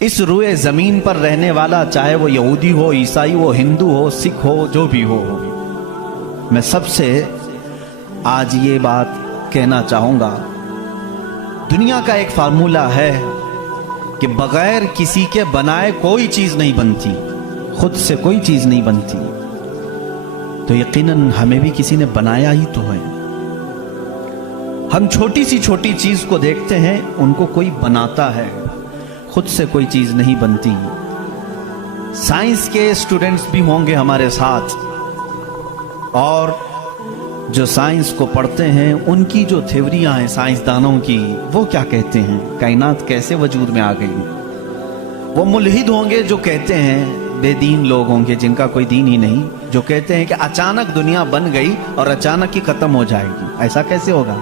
اس روئے زمین پر رہنے والا، چاہے وہ یہودی ہو، عیسائی ہو، ہندو ہو، سکھ ہو، جو بھی ہو، میں سب سے آج یہ بات کہنا چاہوں گا، دنیا کا ایک فارمولہ ہے کہ بغیر کسی کے بنائے کوئی چیز نہیں بنتی، خود سے کوئی چیز نہیں بنتی، تو یقیناً ہمیں بھی کسی نے بنایا ہی تو ہے۔ ہم چھوٹی سی چھوٹی چیز کو دیکھتے ہیں، ان کو کوئی بناتا ہے، خود سے کوئی چیز نہیں بنتی۔ سائنس کے اسٹوڈنٹس بھی ہوں گے ہمارے ساتھ، اور جو سائنس کو پڑھتے ہیں ان کی جو تھیوریاں ہیں سائنسدانوں کی، وہ کیا کہتے ہیں، کائنات کیسے وجود میں آ گئی۔ وہ ملحد ہوں گے جو کہتے ہیں، بے دین لوگ ہوں گے جن کا کوئی دین ہی نہیں، جو کہتے ہیں کہ اچانک دنیا بن گئی اور اچانک ہی ختم ہو جائے گی۔ ایسا کیسے ہوگا؟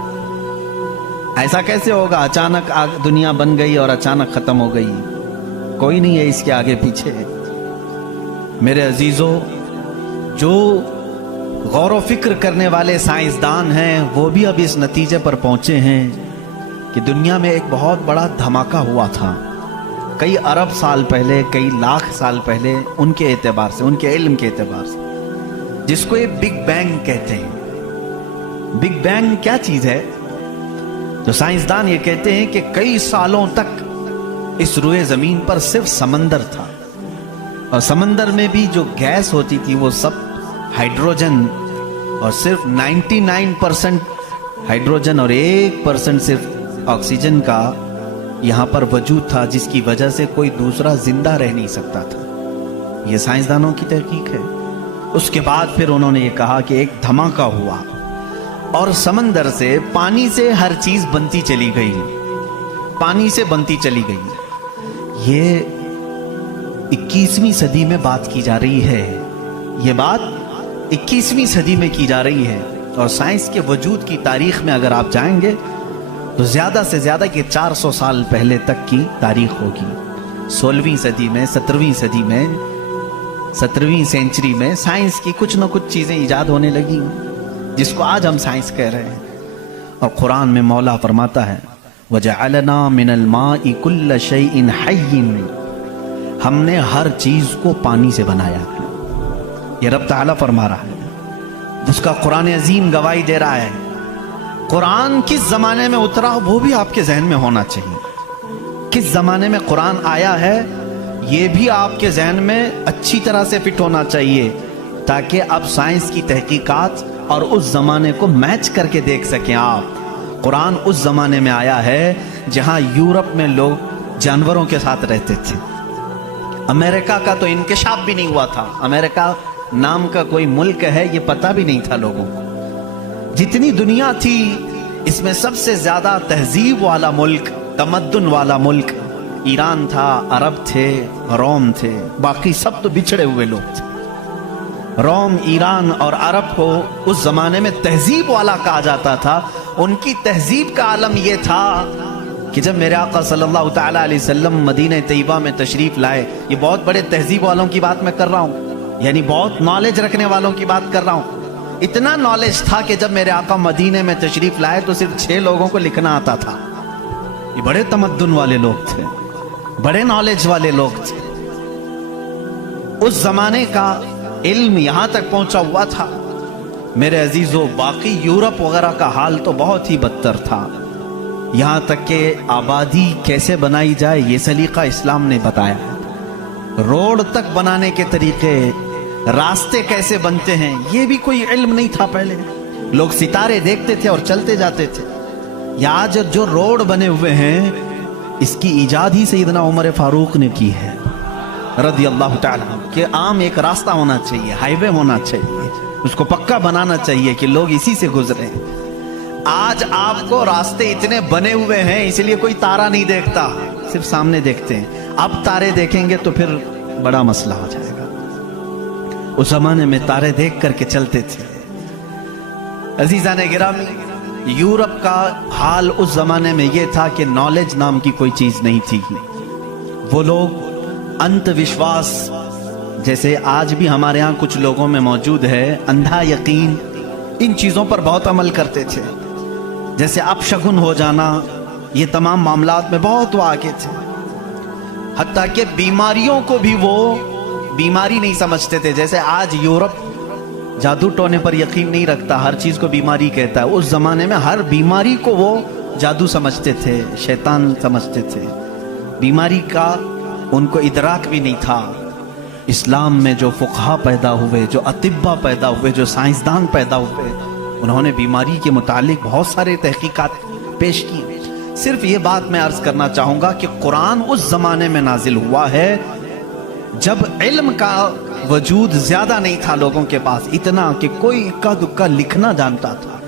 ایسا کیسے ہوگا؟ اچانک دنیا بن گئی اور اچانک ختم ہو گئی، کوئی نہیں ہے اس کے آگے پیچھے۔ میرے عزیزو، جو غور و فکر کرنے والے سائنسدان ہیں وہ بھی اب اس نتیجے پر پہنچے ہیں کہ دنیا میں ایک بہت بڑا دھماکہ ہوا تھا کئی ارب سال پہلے، کئی لاکھ سال پہلے، ان کے اعتبار سے، ان کے علم کے اعتبار سے، جس کو یہ بگ بینگ کہتے ہیں۔ بگ بینگ کیا چیز ہے؟ تو سائنسدان یہ کہتے ہیں کہ کئی سالوں تک اس روئے زمین پر صرف سمندر تھا، اور سمندر میں بھی جو گیس ہوتی تھی وہ سب ہائیڈروجن، اور صرف 99% ہائیڈروجن اور 1% صرف آکسیجن کا یہاں پر وجود تھا، جس کی وجہ سے کوئی دوسرا زندہ رہ نہیں سکتا تھا۔ یہ سائنسدانوں کی تحقیق ہے۔ اس کے بعد پھر انہوں نے یہ کہا کہ ایک دھماکہ ہوا، اور سمندر سے، پانی سے ہر چیز بنتی چلی گئی، پانی سے بنتی چلی گئی۔ یہ 21ویں صدی میں بات کی جا رہی ہے، یہ بات 21ویں صدی میں کی جا رہی ہے، اور سائنس کے وجود کی تاریخ میں اگر آپ جائیں گے تو زیادہ سے زیادہ کہ 400 سال پہلے تک کی تاریخ ہوگی۔ 16ویں صدی میں، 17ویں صدی میں، 17ویں سینچری میں سائنس کی کچھ نہ کچھ چیزیں ایجاد ہونے لگی، جس کو آج ہم سائنس کہہ رہے ہیں۔ اور قرآن میں مولا فرماتا ہے وَجَعَلْنَا مِنَ الْمَاءِ كُلَّ شَيْءٍ حَيٍّ، ہم نے ہر چیز کو پانی سے بنایا ہے۔ یہ رب تعالیٰ فرما رہا ہے، اس کا قرآن عظیم گواہی دے رہا ہے۔ قرآن کس زمانے میں اترا وہ بھی آپ کے ذہن میں ہونا چاہیے، کس زمانے میں قرآن آیا ہے یہ بھی آپ کے ذہن میں اچھی طرح سے فٹ ہونا چاہیے، تاکہ اب سائنس کی تحقیقات اور اس زمانے کو میچ کر کے دیکھ سکیں آپ۔ قرآن اس زمانے میں آیا ہے جہاں یورپ میں لوگ جانوروں کے ساتھ رہتے تھے۔ امریکہ کا تو انکشاف بھی نہیں ہوا تھا، امریکہ نام کا کوئی ملک ہے یہ پتہ بھی نہیں تھا لوگوں کو۔ جتنی دنیا تھی اس میں سب سے زیادہ تہذیب والا ملک، تمدن والا ملک ایران تھا، عرب تھے، روم تھے، باقی سب تو بچھڑے ہوئے لوگ تھے۔ روم، ایران اور عرب کو اس زمانے میں تہذیب والا کہا جاتا تھا۔ ان کی تہذیب کا عالم یہ تھا کہ جب میرے آقا صلی اللہ تعالیٰ علیہ وسلم مدینہ طیبہ میں تشریف لائے، یہ بہت بڑے تہذیب والوں کی بات میں کر رہا ہوں، یعنی بہت نالج رکھنے والوں کی بات کر رہا ہوں۔ اتنا نالج تھا کہ جب میرے آقا مدینے میں تشریف لائے تو صرف 6 لوگوں کو لکھنا آتا تھا۔ یہ بڑے تمدن والے لوگ تھے، بڑے نالج والے لوگ تھے۔ اس زمانے کا علم یہاں تک پہنچا ہوا تھا میرے عزیزو۔ باقی یورپ وغیرہ کا حال تو بہت ہی بدتر تھا، یہاں تک کہ آبادی کیسے بنائی جائے یہ سلیقہ اسلام نے بتایا۔ روڈ تک بنانے کے طریقے، راستے کیسے بنتے ہیں یہ بھی کوئی علم نہیں تھا پہلے۔ لوگ ستارے دیکھتے تھے اور چلتے جاتے تھے۔ یا آج جو روڈ بنے ہوئے ہیں اس کی ایجاد ہی سیدنا عمر فاروق نے کی ہے رضی اللہ تعالیٰ، کہ عام ایک راستہ ہونا چاہیے، ہائی وے ہونا چاہیے، اس کو پکا بنانا چاہیے کہ لوگ اسی سے گزریں۔ آج آپ کو راستے اتنے بنے ہوئے ہیں اس لیے کوئی تارا نہیں دیکھتا، صرف سامنے دیکھتے ہیں۔ اب تارے دیکھیں گے تو پھر بڑا مسئلہ ہو جائے گا۔ اس زمانے میں تارے دیکھ کر کے چلتے تھے۔ عزیزان گرامی، یورپ کا حال اس زمانے میں یہ تھا کہ نالج نام کی کوئی چیز نہیں تھی۔ وہ لوگ انت وشواس، جیسے آج بھی ہمارے ہاں کچھ لوگوں میں موجود ہے، اندھا یقین، ان چیزوں پر بہت عمل کرتے تھے۔ جیسے اپشگن ہو جانا، یہ تمام معاملات میں بہت وہ آگے تھے۔ حتیٰ کہ بیماریوں کو بھی وہ بیماری نہیں سمجھتے تھے. جیسے آج یورپ جادو ٹونے پر یقین نہیں رکھتا, ہر چیز کو بیماری کہتا ہے. اس زمانے میں ہر بیماری کو وہ جادو سمجھتے تھے, شیطان سمجھتے تھے. بیماری کا ان کو ادراک بھی نہیں تھا. اسلام میں جو فقہا پیدا ہوئے, جو اطباء پیدا ہوئے, جو سائنسدان پیدا ہوئے, انہوں نے بیماری کے متعلق بہت سارے تحقیقات پیش کی. صرف یہ بات میں عرض کرنا چاہوں گا کہ قرآن اس زمانے میں نازل ہوا ہے جب علم کا وجود زیادہ نہیں تھا لوگوں کے پاس, اتنا کہ کوئی اکا دکا لکھنا جانتا تھا.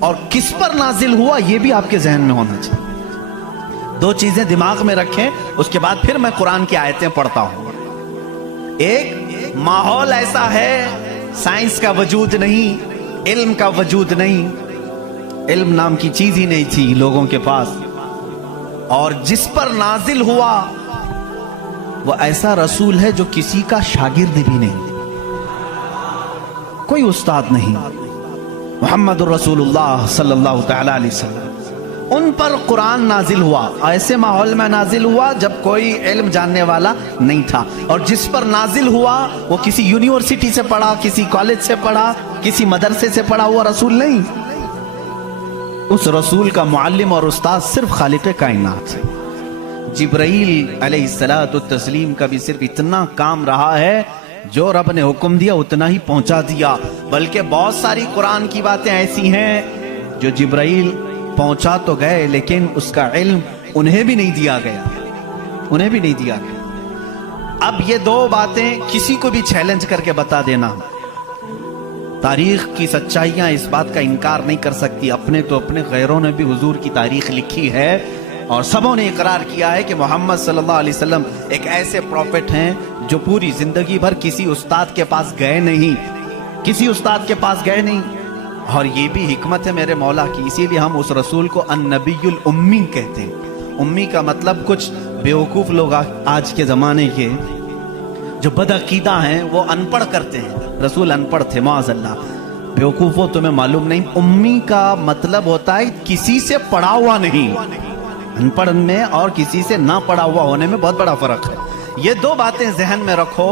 اور کس پر نازل ہوا یہ بھی آپ کے ذہن میں ہونا چاہیے. دو چیزیں دماغ میں رکھیں, اس کے بعد پھر میں قرآن کی آیتیں پڑھتا ہوں. ایک ماحول ایسا ہے, سائنس کا وجود نہیں, علم کا وجود نہیں, علم نام کی چیز ہی نہیں تھی لوگوں کے پاس. اور جس پر نازل ہوا وہ ایسا رسول ہے جو کسی کا شاگرد بھی نہیں, کوئی استاد نہیں. محمد الرسول اللہ صلی اللہ تعالی علیہ وسلم, ان پر قرآن نازل ہوا. ایسے ماحول میں نازل ہوا جب کوئی علم جاننے والا نہیں تھا. اور جس پر نازل ہوا وہ کسی یونیورسٹی سے پڑھا, کسی کالج سے پڑھا, کسی مدرسے سے پڑھا ہوا رسول نہیں. اس رسول کا معلم اور استاد صرف خالق کائنات. جبرائیل علیہ السلام کا بھی صرف اتنا کام رہا ہے, جو رب نے حکم دیا اتنا ہی پہنچا دیا. بلکہ بہت ساری قرآن کی باتیں ایسی ہیں جو جبرائیل پہنچا تو گئے لیکن اس کا علم انہیں بھی نہیں دیا گیا, انہیں بھی نہیں دیا گیا. اب یہ دو باتیں کسی کو بھی چیلنج کر کے بتا دینا, تاریخ کی سچائیاں اس بات کا انکار نہیں کر سکتی. اپنے تو اپنے, غیروں نے بھی حضور کی تاریخ لکھی ہے اور سبوں نے اقرار کیا ہے کہ محمد صلی اللہ علیہ وسلم ایک ایسے پروفٹ ہیں جو پوری زندگی بھر کسی استاد کے پاس گئے نہیں, کسی استاد کے پاس گئے نہیں. اور یہ بھی حکمت ہے میرے مولا کی, اسی لیے ہم اس رسول کو النبی الامی کہتے ہیں. امی کا مطلب کچھ بیوقوف لوگ آج کے زمانے کے جو بدعقیدہ ہیں وہ ان پڑھ کرتے ہیں. رسول ان پڑھ تھے, معاذ اللہ. بیوقوف ہو تمہیں معلوم نہیں, امی کا مطلب ہوتا ہے کسی سے پڑھا ہوا نہیں. ان پڑھ میں اور کسی سے نہ پڑھا ہوا ہونے میں بہت بڑا فرق ہے. یہ دو باتیں ذہن میں رکھو.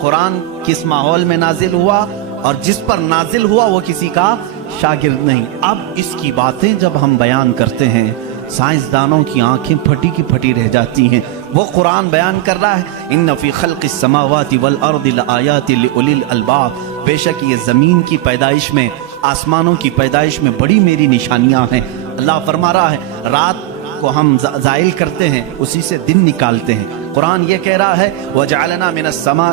قرآن کس ماحول میں نازل ہوا اور جس پر نازل ہوا وہ کسی کا شاگرد نہیں. اب اس کی باتیں جب ہم بیان کرتے ہیں سائنسدانوں کی آنکھیں پھٹی کی پھٹی رہ جاتی ہیں. وہ قرآن بیان کر رہا ہے ان فی خلق السماوات والارض لآیات لأولی الالباب, بے شک یہ زمین کی پیدائش میں, آسمانوں کی پیدائش میں بڑی میری نشانیاں ہیں. اللہ فرما رہا ہے رات کو ہم زائل کرتے ہیں, اسی سے دن نکالتے ہیں. قرآن یہ کہہ رہا ہے وجعلنا من السماء,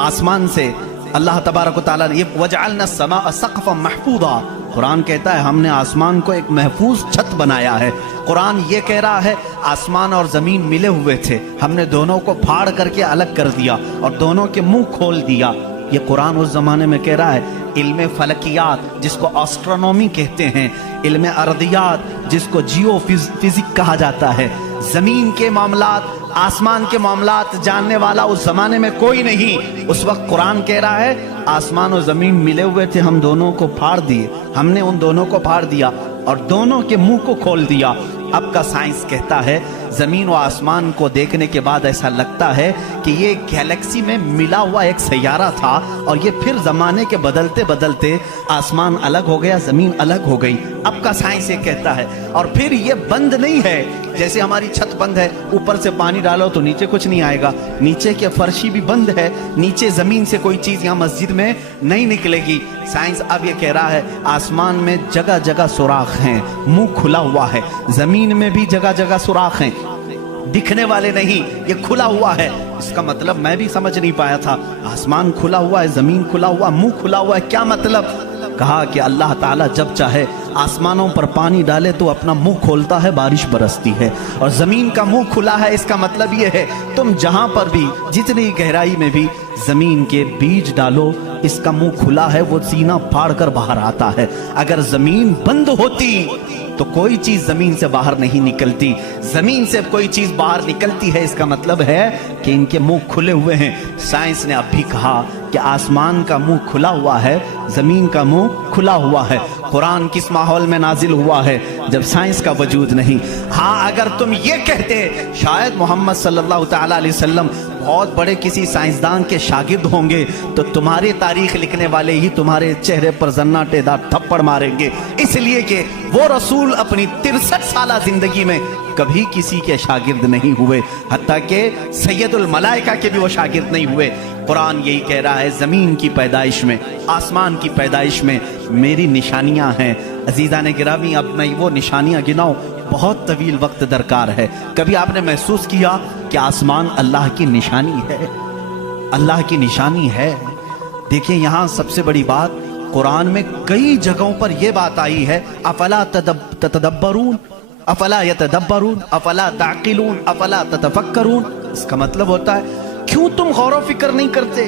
آسمان سے اللہ تبارک و تعالیٰ نے وجعلنا السماء سقفا محفوظا, قرآن کہتا ہے ہم نے آسمان کو ایک محفوظ چھت بنایا ہے. قرآن یہ کہہ رہا ہے آسمان اور زمین ملے ہوئے تھے, ہم نے دونوں کو پھاڑ کر کے الگ کر دیا اور دونوں کے منہ کھول دیا. یہ قرآن اس زمانے میں کہہ رہا ہے. علم فلکیات جس کو آسٹرونومی کہتے ہیں, علم ارضیات جس کو جیو فزک کہا جاتا ہے, زمین کے معاملات, آسمان کے معاملات جاننے والا اس زمانے میں کوئی نہیں. اس وقت قرآن کہہ رہا ہے آسمان و زمین ملے ہوئے تھے, ہم دونوں کو پھاڑ دیے, ہم نے ان دونوں کو پھاڑ دیا اور دونوں کے منہ کو کھول دیا. اب کا سائنس کہتا ہے زمین و آسمان کو دیکھنے کے بعد ایسا لگتا ہے کہ یہ گیلیکسی میں ملا ہوا ایک سیارہ تھا اور یہ پھر زمانے کے بدلتے بدلتے آسمان الگ ہو گیا, زمین الگ ہو گئی. اب کا سائنس یہ کہتا ہے. اور پھر یہ بند نہیں ہے, جیسے ہماری چھت بند ہے, اوپر سے پانی ڈالو تو نیچے کچھ نہیں آئے گا, نیچے کے فرشی بھی بند ہے, نیچے زمین سے کوئی چیز یہاں مسجد میں نہیں نکلے گی. سائنس اب یہ کہہ رہا ہے آسمان میں جگہ جگہ سوراخ ہیں, منہ کھلا ہوا ہے, زمین میں بھی جگہ جگہ سوراخ ہیں, دکھنے والے نہیں, یہ کھلا ہوا ہے. اس کا مطلب میں بھی سمجھ نہیں پایا تھا, آسمان کھلا ہوا ہے, زمین کھلا ہوا, منہ کھلا ہوا ہے, کیا مطلب؟ کہا کہ اللہ تعالیٰ جب چاہے آسمانوں پر پانی ڈالے تو اپنا منہ کھولتا ہے, بارش برستی ہے, اور زمین کا منہ کھلا ہے. اس کا مطلب یہ ہے تم جہاں پر بھی جتنی گہرائی میں بھی زمین کے بیج ڈالو, اس کا منہ کھلا ہے, وہ سینہ پھاڑ کر باہر آتا ہے. اگر زمین بند ہوتی تو کوئی چیز زمین سے باہر نہیں نکلتی, زمین سے کوئی چیز باہر نکلتی ہے. اس کا مطلب ہے کہ ان کے منہ کھلے ہوئے ہیں. سائنس نے اب بھی کہا کہ آسمان کا منہ کھلا ہوا ہے, زمین کا منہ کھلا ہوا ہے. قرآن کس ماحول میں نازل ہوا ہے جب سائنس کا وجود نہیں. ہاں اگر تم یہ کہتے شاید محمد صلی اللہ تعالی علیہ وسلم بہت بڑے کسی سائنسدان کے شاگرد ہوں گے تو تمہاری تاریخ لکھنے والے ہی تمہارے چہرے پر زناٹے دار تھپڑ ماریں گے، اس لیے کہ وہ رسول اپنی 63 سالہ زندگی میں کبھی کسی کے شاگرد نہیں ہوئے، حتیٰ کہ سید الملائکہ کے بھی وہ شاگرد نہیں ہوئے. قرآن یہی کہہ رہا ہے زمین کی پیدائش میں، آسمان کی پیدائش میں میری نشانیاں ہیں. عزیزان گرامی اب میں وہ نشانیاں گناؤں بہت طویل وقت درکار ہے. کبھی آپ نے محسوس کیا کہ آسمان اللہ کی نشانی ہے؟ اللہ کی نشانی ہے. دیکھیں یہاں سب سے بڑی بات قرآن میں کئی جگہوں پر یہ بات آئی ہے افلا تتدبرون افلا یتدبرون افلا تعقلون افلا تتفکرون. اس کا مطلب ہوتا ہے کیوں تم غور و فکر نہیں کرتے،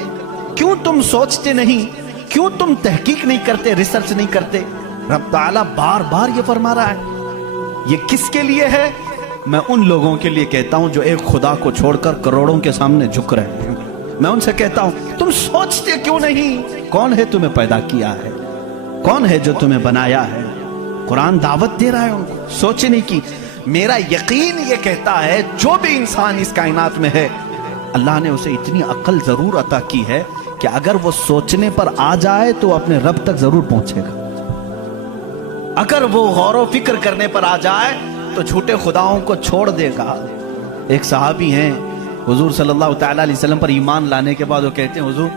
کیوں تم سوچتے نہیں، کیوں تم تحقیق نہیں کرتے، ریسرچ نہیں کرتے. رب تعالیٰ بار بار یہ فرما رہا ہے. یہ کس کے لیے ہے؟ میں ان لوگوں کے لیے کہتا ہوں جو ایک خدا کو چھوڑ کر کروڑوں کے سامنے جھک رہے ہیں. میں ان سے کہتا ہوں تم سوچتے کیوں نہیں؟ کون ہے تمہیں پیدا کیا ہے؟ کون ہے جو تمہیں بنایا ہے؟ قرآن دعوت دے رہا ہے ان کو سوچنے کی. میرا یقین یہ کہتا ہے جو بھی انسان اس کائنات میں ہے اللہ نے اسے اتنی عقل ضرور عطا کی ہے کہ اگر وہ سوچنے پر آ جائے تو اپنے رب تک ضرور پہنچے گا. اگر وہ غور و فکر کرنے پر آ جائے تو جھوٹے خداؤں کو چھوڑ دے گا. ایک صحابی ہیں حضور صلی اللہ تعالی علیہ وسلم پر ایمان لانے کے بعد وہ کہتے ہیں حضور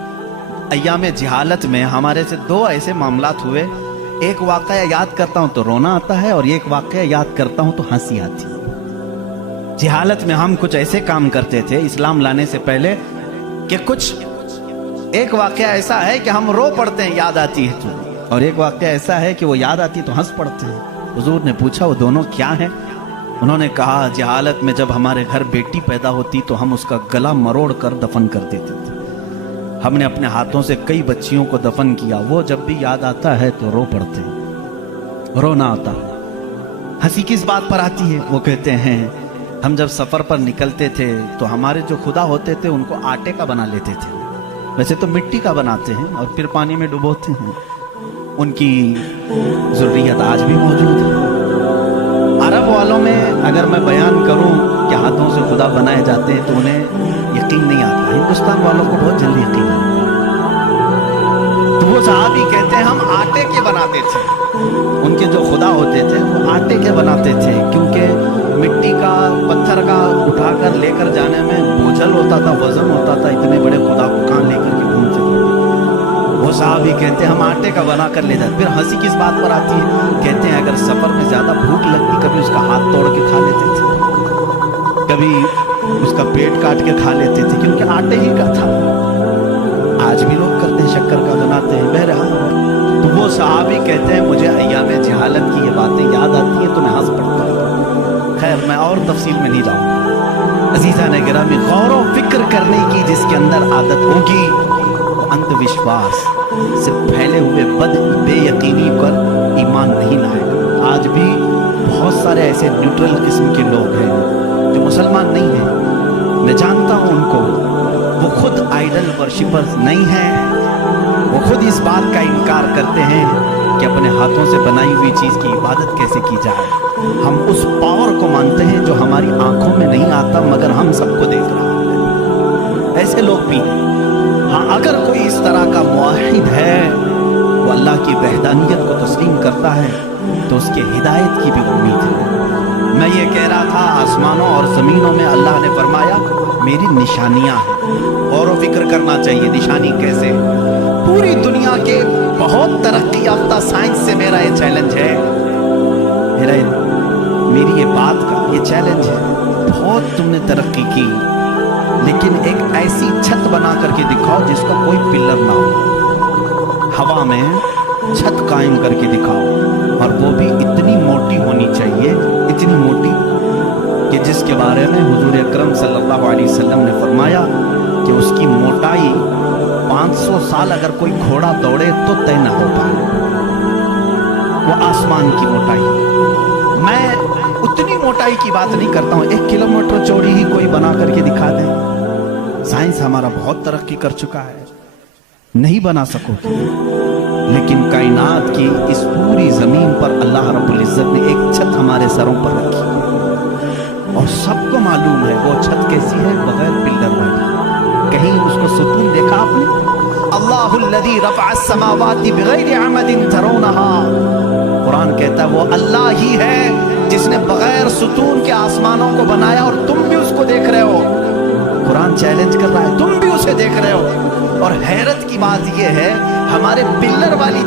ایام جہالت میں ہمارے سے 2 ایسے معاملات ہوئے، ایک واقعہ یاد کرتا ہوں تو رونا آتا ہے اور ایک واقعہ یاد کرتا ہوں تو ہنسی آتی ہے. جہالت میں ہم کچھ ایسے کام کرتے تھے اسلام لانے سے پہلے کہ کچھ ایک واقعہ ایسا ہے کہ ہم رو پڑتے ہیں یاد آتی ہے تو، اور ایک واقعہ ایسا ہے کہ وہ یاد آتی ہے تو ہنس پڑتے ہیں. حضور نے پوچھا وہ دونوں کیا ہیں؟ انہوں نے کہا جہالت میں جب ہمارے گھر بیٹی پیدا ہوتی تو ہم اس کا گلا مروڑ کر دفن کر دیتے تھے. ہم نے اپنے ہاتھوں سے کئی بچیوں کو دفن کیا، وہ جب بھی یاد آتا ہے تو رو پڑتے ہیں، رونا آتا ہے. ہنسی کس بات پر آتی ہے؟ وہ کہتے ہیں ہم جب سفر پر نکلتے تھے تو ہمارے جو خدا ہوتے تھے ان کو آٹے کا بنا لیتے تھے، ویسے تو مٹی کا بناتے ہیں اور پھر پانی میں ڈبوتے ہیں. ان کی ذریت آج بھی موجود ہے. عرب والوں میں اگر میں بیان کروں کہ ہاتھوں سے خدا بنائے جاتے ہیں تو انہیں یقین نہیں آتا. ہندوستان والوں کو بہت جلدی یقین آتا. تو وہ صحابی کہتے ہیں ہم آٹے کے بناتے تھے، ان کے جو خدا ہوتے تھے وہ آٹے کے بناتے تھے کیونکہ مٹی کا پتھر کا اٹھا کر لے کر جانے میں بوجھل ہوتا تھا، وزن ہوتا تھا، اتنے بڑے خدا کو کہاں لے کر کے گھومتے تھے. وہ صحابی کہتے ہیں ہم آٹے کا بنا کر لے جاتے. پھر ہنسی کس بات پر آتی ہے؟ کہتے ہیں اگر سفر میں زیادہ بھوک لگتی کبھی اس کا ہاتھ توڑ کے کھا لیتے تھے، کبھی اس کا پیٹ کاٹ کے کھا لیتے تھے کیونکہ آٹے ہی کا تھا. آج بھی لوگ کرتے ہیں، شکر کا بناتے ہیں. بہرحال تو وہ صحابی کہتے ہیں مجھے ایام جہالت کی یہ باتیں یاد آتی ہیں تو میں ہنس پڑتا ہوں. خیر میں اور تفصیل میں نہیں جاؤں گا. عزیزان گرامی غور و فکر کرنے کی جس کے اندر عادت ہوگی اندھ وشواس صرف پھیلے ہوئے بے یقینی پر ایمان نہیں لائے گا. آج بھی بہت سارے ایسے نیوٹرل قسم کے لوگ ہیں جو مسلمان نہیں ہیں، میں جانتا ہوں ان کو. وہ خود آئیڈل ورشپرز نہیں ہیں، وہ خود اس بات کا انکار کرتے ہیں کہ اپنے ہاتھوں سے بنائی ہوئی چیز کی عبادت کیسے کی جائے. ہم اس پاور کو مانتے ہیں جو ہماری آنکھوں میں نہیں آتا مگر ہم سب کو دیکھ رہا ہے. ایسے لوگ بھی ہیں. ہاں اگر کوئی اس طرح کا موحد ہے وہ اللہ کی وحدانیت کو تسلیم کرتا ہے تو اس کے ہدایت کی بھی امید ہے. میں یہ کہہ رہا تھا آسمانوں اور زمینوں میں اللہ نے فرمایا میری نشانیاں ہیں. غور و فکر کرنا چاہیے نشانی کیسے. پوری دنیا کے بہت ترقی یافتہ سائنس سے میرا یہ چیلنج ہے، میری یہ بات کا یہ چیلنج ہے. بہت تم نے ترقی کی لیکن ایک ایسی چھت بنا کر کے دکھاؤ جس کا کوئی پلر نہ ہو. ہوا میں چھت قائم کر کے دکھاؤ اور وہ بھی اتنی موٹی ہونی چاہیے، اتنی موٹی کہ جس کے بارے میں حضور اکرم صلی اللہ علیہ وسلم نے فرمایا کہ اس کی موٹائی 500 سال اگر کوئی گھوڑا دوڑے تو طے نہ ہو پائے. وہ آسمان کی موٹائی. میں اتنی موٹائی کی بات نہیں کرتا ہوں، 1 کلومیٹر چوڑی ہی کوئی بنا کر کے دکھا دے. سائنس ہمارا بہت ترقی کر چکا ہے، نہیں بنا سکو لیکن کائنات کی اس پوری زمین پر اللہ رب العزت نے ایک چھت ہمارے سروں پر رکھی اور سب کو معلوم ہے وہ چھت کیسی ہے، بغیر پلر والی. کہیں اس کو ستون دیکھا آپ نے؟ اللہ الذی رفع السماوات بغیر عمد ترونہا. قرآن کہتا ہے وہ اللہ ہی ہے جس نے بغیر ستون کے آسمانوں کو بنایا اور تم بھی اس کو دیکھ رہے ہو. قرآن چیلنج کر رہا ہے، تم بھی اسے دیکھ رہے ہو. اور حیرت کی بات یہ ہے ہمارے پلر والی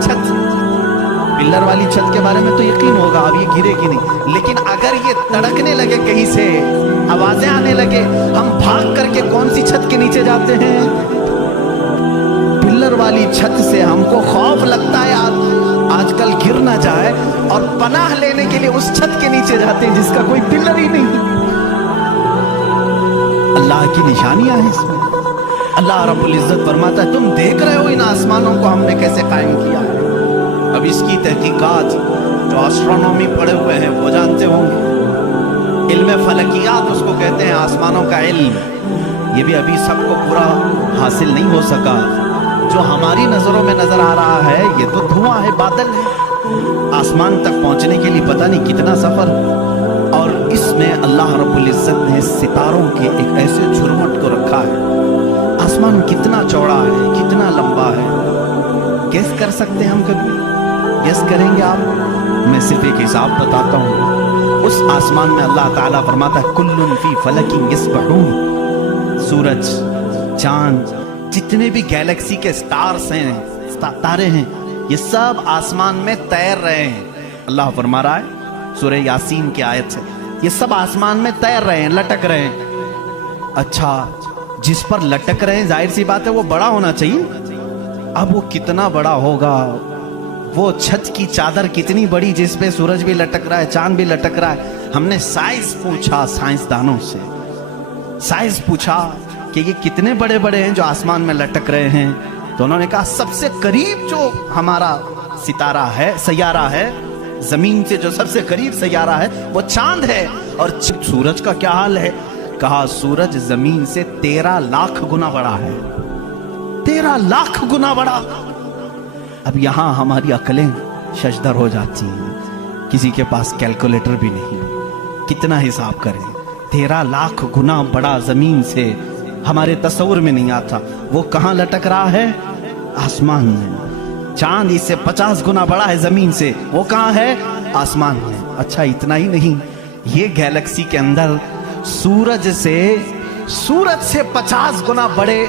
چھت کے بارے میں تو یقین ہوگا اب یہ گرے گی نہیں، لیکن اگر یہ تڑکنے لگے کہیں سے آوازیں آنے لگے ہم بھاگ کر کے کون سی چھت کے نیچے جاتے ہیں؟ پلر والی چھت سے ہم کو خوف لگتا ہے آج کل گر نہ جائے اور پناہ لینے کے لیے اس چھت کے نیچے جاتے ہیں جس کا کوئی پلر ہی نہیں. اللہ کی نشانیاں ہیں اس میں. اللہ رب العزت فرماتا ہے تم دیکھ رہے ہو ان آسمانوں کو ہم نے کیسے قائم کیا ہے. اب اس کی تحقیقات جو اسٹرونومی پڑھے ہوئے ہیں وہ جانتے ہوں گے. علم فلکیات اس کو کہتے ہیں، آسمانوں کا علم. یہ بھی ابھی سب کو پورا حاصل نہیں ہو سکا. جو ہماری نظروں میں نظر آ رہا ہے یہ تو دھواں ہے، بادل ہے. آسمان تک پہنچنے کے لیے پتہ نہیں کتنا سفر. اور اس میں اللہ رب العزت نے ستاروں کے ایک ایسے جھرمٹ کو رکھا ہے. آسمان کتنا چوڑا ہے، کتنا لمبا ہے، گیس کر سکتے ہیں ہم؟ کبھی گیس کریں گے آپ؟ میں صرف ایک حساب بتاتا ہوں. اس آسمان میں اللہ تعالیٰ فرماتا ہے کلن فی فلک یسبحون. سورج، چاند، جتنے بھی گیلیکسی کے سٹارز ہیں، تارے ہیں، یہ سب آسمان میں تیر رہے ہیں. اللہ فرما رہا ہے سورہ یاسین کی آیت سے، یہ سب آسمان میں تیر رہے ہیں، لٹک رہے ہیں. اچھا، جس پر لٹک رہے ہیں ظاہر سی بات ہے وہ بڑا ہونا چاہیے. اب وہ کتنا بڑا ہوگا؟ وہ چھت کی چادر کتنی بڑی جس پہ سورج بھی لٹک رہا ہے، چاند بھی لٹک رہا ہے. ہم نے سائنس پوچھا، سائنسدانوں سے سائنس پوچھا کہ یہ کتنے بڑے بڑے ہیں جو آسمان میں لٹک رہے ہیں. تو انہوں نے کہا سب سے قریب جو ہمارا ستارہ ہے، سیارہ ہے، زمین سے جو سب سے قریب سیارہ ہے وہ چاند ہے. اور سورج کا کیا حال ہے؟ کہا سورج زمین سے 13 لاکھ گنا بڑا ہے. 13 لاکھ گنا بڑا. اب یہاں ہماری عقلیں ششدر ہو جاتی ہیں. کسی کے پاس کیلکولیٹر بھی نہیں، کتنا حساب کریں. 13 لاکھ گنا بڑا زمین سے ہمارے تصور میں نہیں آتا. وہ کہاں لٹک رہا ہے؟ آسمان میں. چاند اس سے 50 گنا بڑا ہے زمین سے، وہ کہاں ہے؟ آسمان میں. اچھا اتنا ہی نہیں، یہ گیلیکسی کے اندر سورج سے 50 گنا بڑے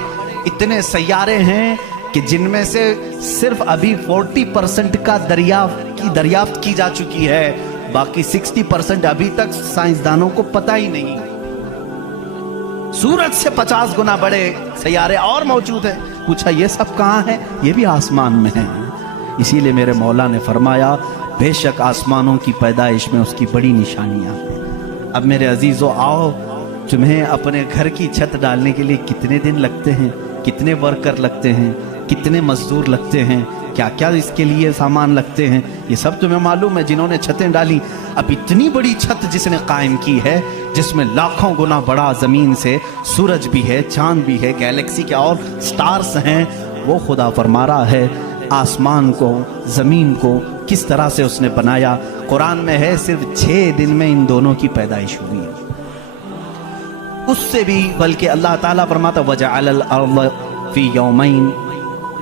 اتنے سیارے ہیں کہ جن میں سے صرف ابھی 40% کا دریافت کی جا چکی ہے. باقی 60% ابھی تک سائنسدانوں کو پتہ ہی نہیں. سورج سے 50 گنا بڑے سیارے اور موجود ہیں. پوچھا یہ سب کہاں ہے؟ یہ بھی آسمان میں ہیں. اسی لیے میرے مولا نے فرمایا بے شک آسمانوں کی پیدائش میں اس کی بڑی نشانیاں ہیں. اب میرے عزیزو آؤ، تمہیں اپنے گھر کی چھت ڈالنے کے لیے کتنے دن لگتے ہیں، کتنے ورکر لگتے ہیں، کتنے مزدور لگتے ہیں، کیا کیا اس کے لیے سامان لگتے ہیں، یہ سب تمہیں معلوم ہے جنہوں نے چھتیں ڈالی. اب اتنی بڑی چھت جس نے قائم کی ہے، جس میں لاکھوں گنا بڑا زمین سے سورج بھی ہے، چاند بھی ہے، گیلیکسی کے اور سٹارز ہیں، وہ خدا فرما رہا ہے آسمان کو، زمین کو کس طرح سے اس نے بنایا. قرآن میں ہے صرف 6 دن میں ان دونوں کی پیدائش ہوئی ہے. اس سے بھی بلکہ اللہ تعالیٰ فرماتا وَجَعَلَ الْأَرْضَ فِي يَوْمَيْنِ.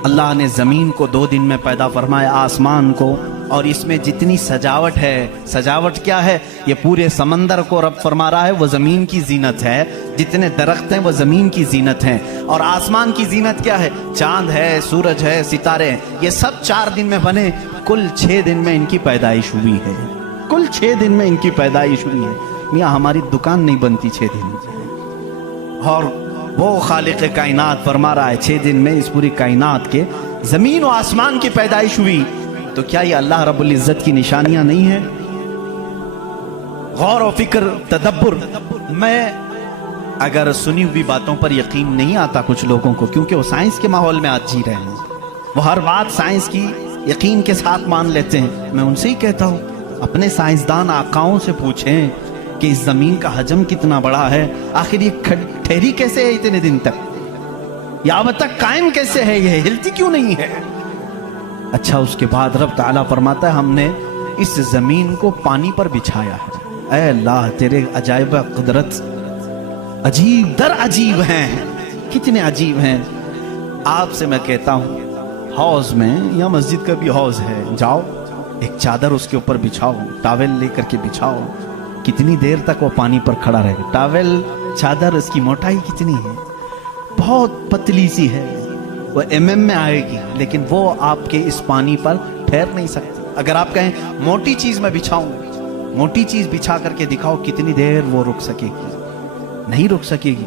اللہ نے زمین کو 2 دن میں پیدا فرمایا، آسمان کو. اور اس میں جتنی سجاوٹ ہے، سجاوٹ کیا ہے؟ یہ پورے سمندر کو رب فرما رہا ہے وہ زمین کی زینت ہے. جتنے درخت ہیں وہ زمین کی زینت ہیں. اور آسمان کی زینت کیا ہے؟ چاند ہے، سورج ہے، ستارے ہیں. یہ سب 4 دن میں بنے. کل 6 دن میں ان کی پیدائش ہوئی ہے. کل 6 دن میں ان کی پیدائش ہوئی ہے. میاں ہماری دکان نہیں بنتی 6 دن. اور وہ خالق کائنات فرما رہا ہے 6 دن میں اس پوری کائنات کے زمین و آسمان کی پیدائش ہوئی. تو کیا یہ اللہ رب العزت کی نشانیاں نہیں ہیں؟ غور و فکر، تدبر. میں اگر سنی ہوئی باتوں پر یقین نہیں آتا کچھ لوگوں کو، کیونکہ وہ سائنس کے ماحول میں آج جی رہے ہیں، وہ ہر بات سائنس کی یقین کے ساتھ مان لیتے ہیں. میں ان سے ہی کہتا ہوں اپنے سائنسدان آقاؤں سے پوچھیں کہ اس زمین کا حجم کتنا بڑا ہے، آخر یہ ٹھہری کیسے ہے اتنے دن تک، یا اب تک قائم کیسے ہے، یہ ہلتی کیوں نہیں ہے؟ اچھا اس کے بعد رب تعالیٰ فرماتا ہے ہم نے اس زمین کو پانی پر بچھایا ہے۔ اے اللہ تیرے عجائب قدرت عجیب در عجیب ہیں، کتنے عجیب ہیں۔ آپ سے میں کہتا ہوں حوض میں یا مسجد کا بھی حوض ہے، جاؤ ایک چادر اس کے اوپر بچھاؤ، ٹاول لے کر کے بچھاؤ، کتنی دیر تک وہ پانی پر کھڑا رہے گا۔ ٹاول چادر اس کی موٹائی کتنی ہے، بہت پتلی سی ہے، وہ میں آئے گی، لیکن وہ آپ کے اس پانی پر ٹھہر نہیں سکتی۔ اگر آپ کہیں موٹی چیز میں بچھاؤں، موٹی چیز بچھا کر کے دکھاؤ کتنی دیر وہ رک سکے گی، نہیں رک سکے گی۔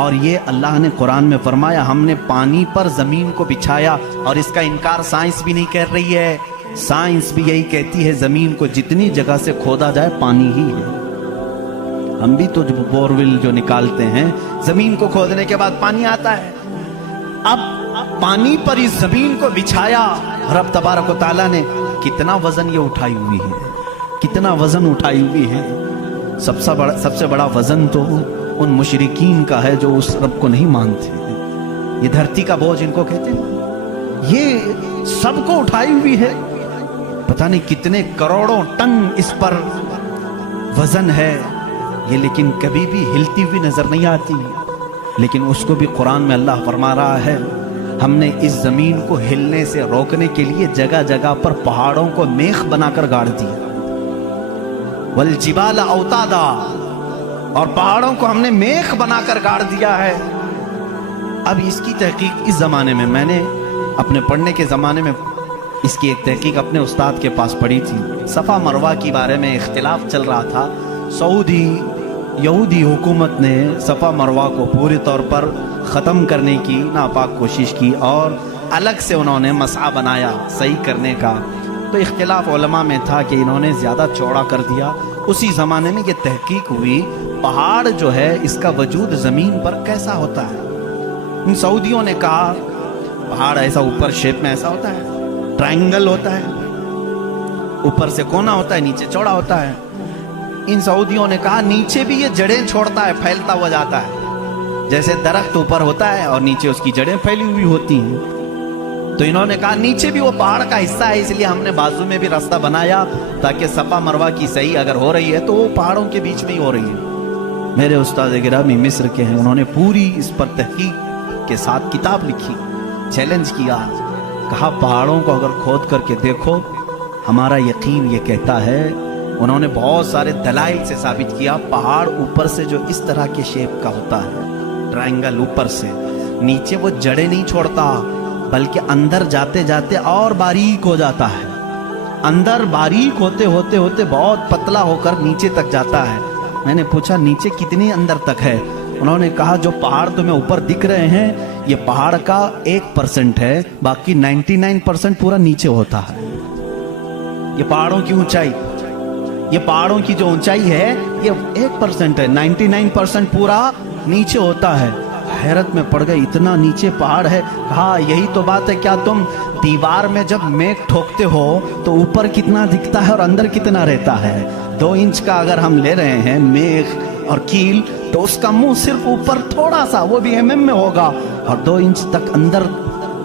اور یہ اللہ نے قرآن میں فرمایا ہم نے پانی پر زمین کو بچھایا، اور اس کا انکار سائنس بھی نہیں کر رہی ہے۔ سائنس بھی یہی کہتی ہے زمین کو جتنی جگہ سے کھودا جائے پانی ہی ہے۔ ہم بھی تو بورول جو نکالتے ہیں زمین کو کھودنے کے بعد پانی آتا ہے۔ اب پانی پر اس زمین کو بچھایا رب تبارک و تعالیٰ نے، کتنا وزن یہ اٹھائی ہوئی ہے، کتنا وزن اٹھائی ہوئی ہے۔ سب سے بڑا وزن تو ان مشرکین کا ہے جو اس رب کو نہیں مانتے۔ یہ دھرتی کا بوجھ ان کو کہتے ہیں، یہ سب کو اٹھائی ہوئی ہے، پتہ نہیں کتنے کروڑوں ٹن اس پر وزن ہے یہ، لیکن کبھی بھی ہلتی ہوئی نظر نہیں آتی۔ لیکن اس کو بھی قرآن میں اللہ فرما رہا ہے ہم نے اس زمین کو ہلنے سے روکنے کے لیے جگہ جگہ پر پہاڑوں کو میخ بنا کر گاڑ دیا، والجبال اوتادا، اور پہاڑوں کو ہم نے میخ بنا کر گاڑ دیا ہے۔ اب اس کی تحقیق اس زمانے میں نے اپنے پڑھنے کے زمانے میں اس کی ایک تحقیق اپنے استاد کے پاس پڑھی تھی۔ صفا مروہ کی بارے میں اختلاف چل رہا تھا، سعودی یہودی حکومت نے صفا مروہ کو پوری طور پر ختم کرنے کی ناپاک کوشش کی اور الگ سے انہوں نے مسعی بنایا صحیح کرنے کا، تو اختلاف علماء میں تھا کہ انہوں نے زیادہ چوڑا کر دیا۔ اسی زمانے میں یہ تحقیق ہوئی پہاڑ جو ہے اس کا وجود زمین پر کیسا ہوتا ہے۔ ان سعودیوں نے کہا پہاڑ ایسا اوپر شیپ میں ایسا ہوتا ہے، ٹرائنگل ہوتا ہے، اوپر سے کونا ہوتا ہے نیچے چوڑا ہوتا ہے۔ ان سعودیوں نے کہا نیچے بھی یہ جڑیں چھوڑتا ہے، پھیلتا ہوا جاتا ہے، جیسے درخت اوپر ہوتا ہے اور نیچے اس کی جڑیں پھیلی ہوئی ہوتی ہیں۔ تو انہوں نے کہا نیچے بھی وہ پہاڑ کا حصہ ہے، اس لیے ہم نے بازو میں بھی راستہ بنایا تاکہ صفا مروہ کی صحیح اگر ہو رہی ہے تو وہ پہاڑوں کے بیچ میں ہی ہو رہی ہے۔ میرے استاد گرامی مصر کے ہیں، انہوں نے پوری اس پر تحقیق کے ساتھ کتاب لکھی، چیلنج کیا، کہا پہاڑوں کو اگر کھود کر کے دیکھو ہمارا یقین یہ کہتا ہے، انہوں نے بہت سارے دلائل سے ثابت کیا پہاڑ اوپر سے جو اس طرح کے شیپ کا ہوتا ہے، ٹرائنگل اوپر سے، نیچے وہ جڑیں نہیں چھوڑتا بلکہ اندر جاتے جاتے اور باریک ہو جاتا ہے، اندر باریک ہوتے ہوتے ہوتے بہت پتلا ہو کر نیچے تک جاتا ہے۔ میں نے پوچھا نیچے کتنی اندر تک ہے؟ انہوں نے کہا جو پہاڑ تمہیں اوپر دکھ رہے ہیں یہ پہاڑ کا 1% ہے، باقی 99% پورا نیچے ہوتا ہے۔ یہ پہاڑوں کی اونچائی، یہ پہاڑوں کی جو اونچائی ہے یہ 1% ہے، 99% پورا نیچے ہوتا ہے۔ حیرت میں پڑ گئے، اتنا نیچے پہاڑ ہے؟ کہا یہی تو بات ہے، کیا تم دیوار میں جب میخ ٹھوکتے ہو تو اوپر کتنا دکھتا ہے اور اندر کتنا رہتا ہے؟ 2 انچ کا اگر ہم لے رہے ہیں میخ اور کیل تو اس کا منہ صرف اوپر تھوڑا سا، وہ بھی میں ہوگا، اور 2 انچ تک اندر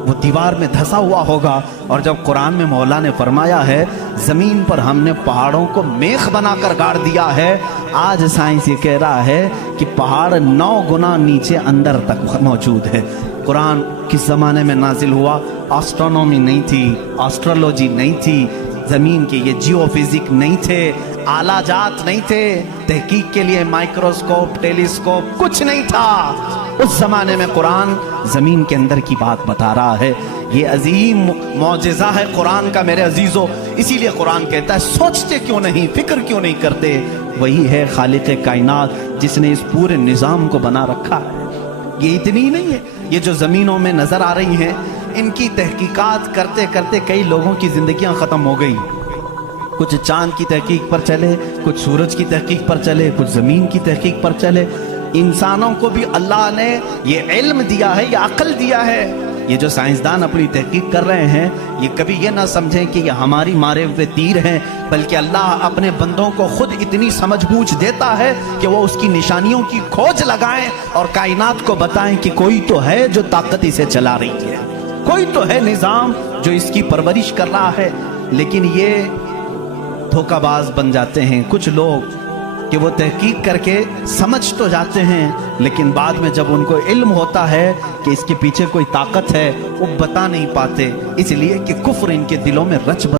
وہ دیوار میں دھسا ہوا ہوگا۔ اور جب قرآن میں مولا نے فرمایا ہے زمین پر ہم نے پہاڑوں کو میخ بنا کر گاڑ دیا ہے، آج سائنس یہ کہہ رہا ہے کہ پہاڑ 9 گنا نیچے اندر تک موجود ہے۔ قرآن کس زمانے میں نازل ہوا؟ آسٹرونومی نہیں تھی، آسٹرولوجی نہیں تھی، زمین کے یہ جیو فزک نہیں تھے، آلہ جات نہیں تھے، تحقیق کے لیے مائکروسکوپ ٹیلیسکوپ کچھ نہیں تھا۔ اس زمانے میں قرآن زمین کے اندر کی بات بتا رہا ہے۔ یہ عظیم معجزہ ہے قرآن کا میرے عزیزو، اسی لیے قرآن کہتا ہے سوچتے کیوں نہیں، فکر کیوں نہیں کرتے؟ وہی ہے خالق کائنات جس نے اس پورے نظام کو بنا رکھا ہے۔ یہ اتنی ہی نہیں ہے، یہ جو زمینوں میں نظر آ رہی ہیں ان کی تحقیقات کرتے کرتے کئی لوگوں کی زندگیاں ختم ہو گئی۔ کچھ چاند کی تحقیق پر چلے، کچھ سورج کی تحقیق پر چلے، کچھ زمین کی تحقیق پر چلے۔ انسانوں کو بھی اللہ نے یہ علم دیا ہے، یہ عقل دیا ہے۔ یہ جو سائنسدان اپنی تحقیق کر رہے ہیں یہ کبھی یہ نہ سمجھیں کہ یہ ہماری مارے ہوئے تیر ہیں، بلکہ اللہ اپنے بندوں کو خود اتنی سمجھ بوجھ دیتا ہے کہ وہ اس کی نشانیوں کی کھوج لگائیں اور کائنات کو بتائیں کہ کوئی تو ہے جو طاقت اسے چلا رہی ہے، کوئی تو ہے نظام جو اس کی پرورش کر رہا ہے، لیکن یہ دھوکہ باز بن جاتے ہیں کچھ لوگ کہ وہ تحقیق کر کے سمجھ تو جاتے ہیں، لیکن بعد میں جب ان کو علم ہوتا ہے کہ اس کے پیچھے کوئی طاقت ہے وہ بتا نہیں پاتے، اس لیے کہ کفر ان کے دلوں میں رچ